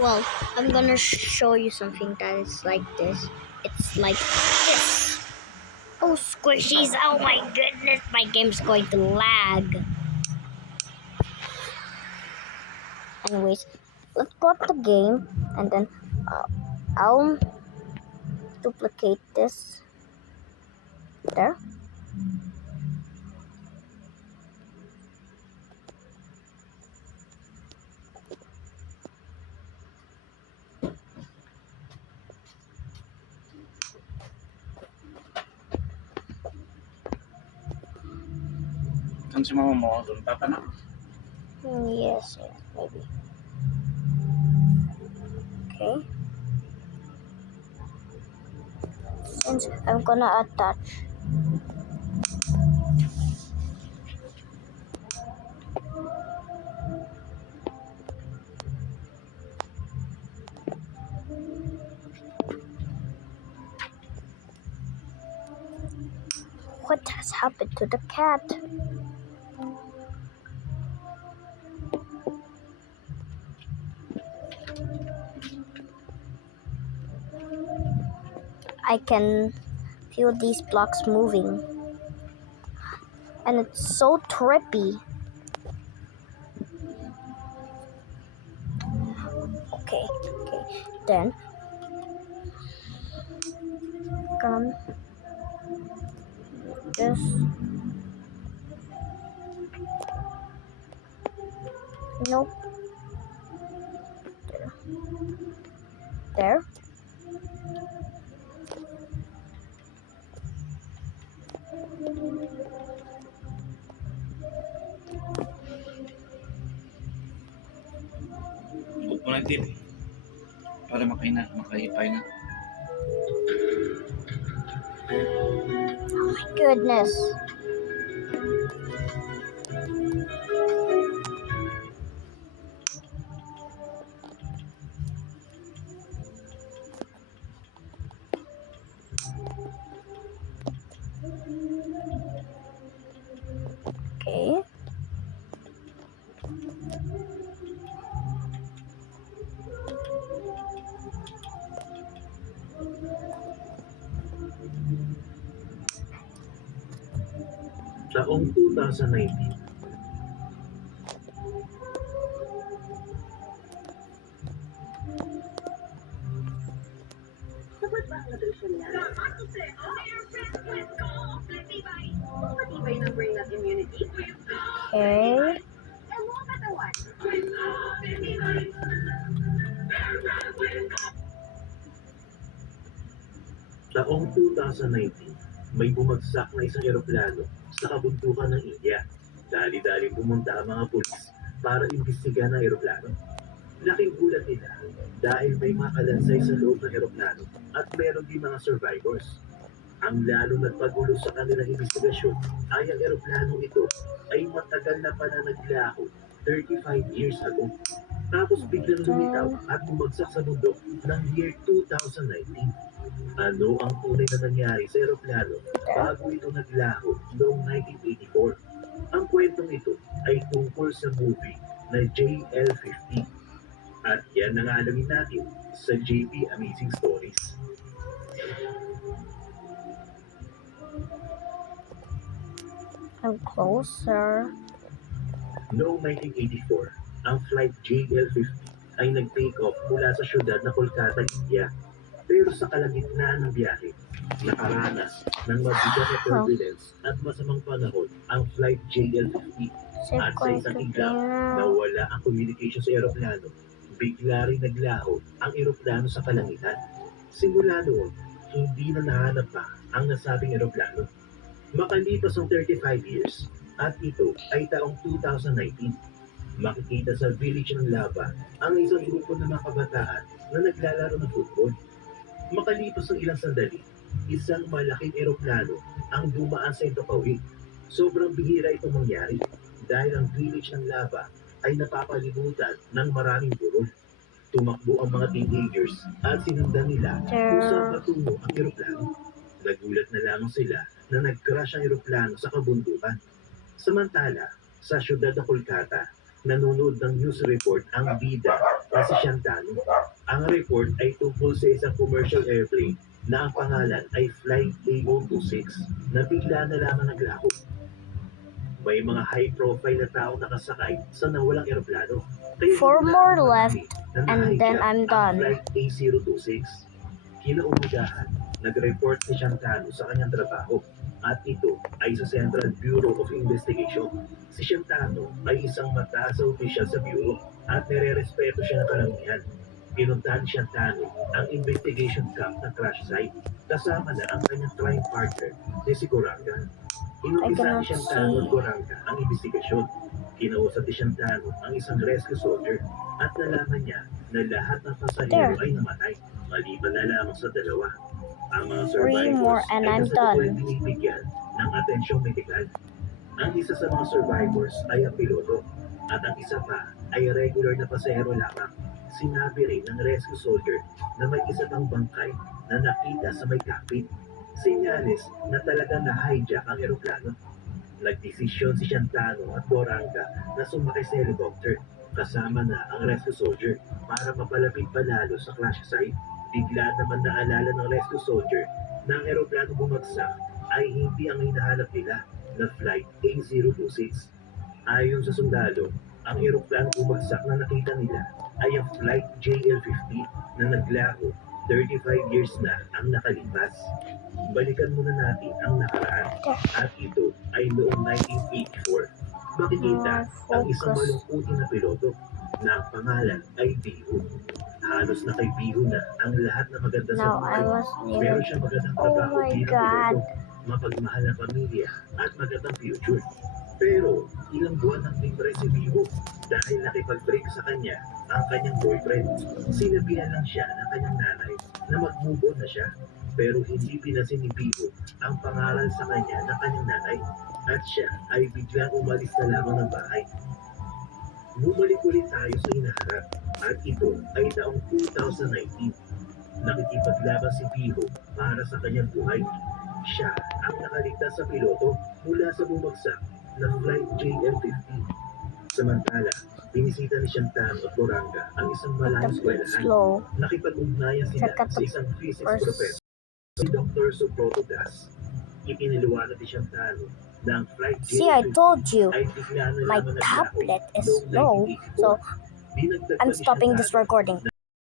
Well, I'm gonna show you something that is like this. It's like this. Oh, squishies! Oh my goodness, my game's going to lag. Anyways, let's go up the game and then I'll duplicate this there. Saan si mama mo? Doon papa na. Yes, maybe. Okay. Since I'm gonna attach what has happened to the cat? I can feel these blocks moving. And it's so trippy. Okay. Then come this. Nope. There. Huwag mo na tip. Para makaipay na. Oh my goodness. Okay. Taong 2019. Sapat ba ang nutrisyon niya? Matibay ng brain at immunity. Okay. Ang mga katawan. Taong 2019, may bumagsak na isang eroplano sa kabundukan ng India. Dali-dali pumunta ang mga pulis para imbestigahan ang eroplano. Laking gulat nila dahil may mga kalansay sa loob ng eroplano at meron din mga survivors. Ang lalo nagpagulo sa kanilang investigasyon ay ang eroplano ito ay matagal na pananaglaho 35 years ago. Tapos biglang lumitaw at bumagsak sa bundok ng year 2019. Ano ang tunay na nangyari sa eroplano bago ito naglaho noong 1984? Ang kwentong ito ay tungkol sa movie na JL-50. At yan ang alamin natin sa JP Amazing Stories. I'm closer. Noong 1984, ang flight JL-50 ay nag-take off mula sa syudad na Kolkata, India. Pero sa kalagitnaan ng biyahe, nakaranas ng mabigat na turbulence at masamang panahon ang flight JL-50. At sa isang iglaw, nawala ang communication sa eroplano. Bigla rin naglaho ang eroplano sa kalangitan. Simula noon, hindi na nahanap pa ang nasabing eroplano. Makalipas ang 35 years, at ito ay taong 2019. Makikita sa village ng Lava ang isang grupo ng mga kabataan na naglalaro ng football. Makalipas ang ilang sandali, isang malaking eroplano ang dumaan sa Intokawig. Sobrang bihira itong mangyari dahil ang village ng Lava ay napapalibutan ng maraming burol. Tumakbo ang mga teenagers at sinundan nila kung saan patungo ang eroplano. Nagulat na lamang sila na nag-crash ang eroplano sa kabundukan. Samantala, sa syudad ng Kolkata, Nanonood ng news report ang bida na si Shantano. Ang report ay tungkol sa isang commercial airplane na ang pangalan ay Flight AO26 na bigla na lamang naglaho. May mga high-profile na tao nakasakay sa nawalang eroplano. Kaya 4 more left, na and then na-hijack I'm ang done. Flight A026. Kinaumagahan, nag-report si Shantano sa kanyang trabaho at ito ay sa Central Bureau of Investigation. Si Shantano ay isang mataas na opisyal sa bureau at nire-respeto siya ng karamihan. Pinuntahan ni Shantano ang investigation camp ng crash site kasama na ang kanyang crime partner si Goranga. Inumpisa cannot ni Shantano see. at Goranga ang investigasyon. Kinausap ni Shantano ang isang rescue soldier at nalaman niya na lahat ng pasahero ay namatay, maliban na lamang sa dalawa. Ang mga 3 survivors more and ay I'm kasalukuyan done. binibigyan ng atensyong medikal. Ang isa sa mga survivors ay ang piloto at ang isa pa ay regular na pasahero lamang. Sinabi rin ng rescue soldier na may isa pang bangkay na nakita sa may cockpit. Senyales na talaga na-hijack ang eroplano. Nagdesisyon si Shantano at Goranga na sumakay sa helicopter kasama na ang rescue soldier para mapalapit palalo sa crash site. Bigla naman naalala ng rescue soldier na ang eroplano bumagsak ay hindi ang hinahanap nila na Flight A026. Ayon sa sundalo, ang eroplano bumagsak na nakita nila ay ang Flight JL-50 na naglaho 35 years na ang nakalipas. Balikan muna natin ang nakaraan at ito ay noong 1984. Makikita ang isang malungkutin na piloto na ang pangalan ay Biho. Halos na kay Biho na ang lahat na maganda sa Now I buhay. wasn't Meron even. siyang magandang Oh trabaho my bilang God. piloto, mapagmahal na pamilya at magandang future. Pero ilang buwan ang libre si Biho dahil nakipag-break sa kanya ang kanyang boyfriend. Sinabihan lang siya ng kanyang nanay na mag-move on na siya. Pero hindi pinansin ni Biho ang pangaral sa kanya ng kanyang nanay at siya ay biglang umalis na lamang ng bahay. Bumalik ulit tayo sa hinaharap at ito ay taong 2019. Nakikipaglaban si Biho para sa kanyang buhay. Siya ang nakaligtas sa piloto mula sa bumagsak ng Flight JL-50. Samantala, binisita ni Shantano at Goranga ang isang malayong That's a bit eskwelahan. slow. Nakipag-ugnayan sila Check out sa the isang physics first- professor, si Dr. Soproto Das. Ipiniliwanag ni Shantano na ang Flight See, I JL-50 told you, ay bigla na my lamang naglaho tablet is noong slow, 1984. so Dinagdag pa I'm ni stopping this Shantano recording. na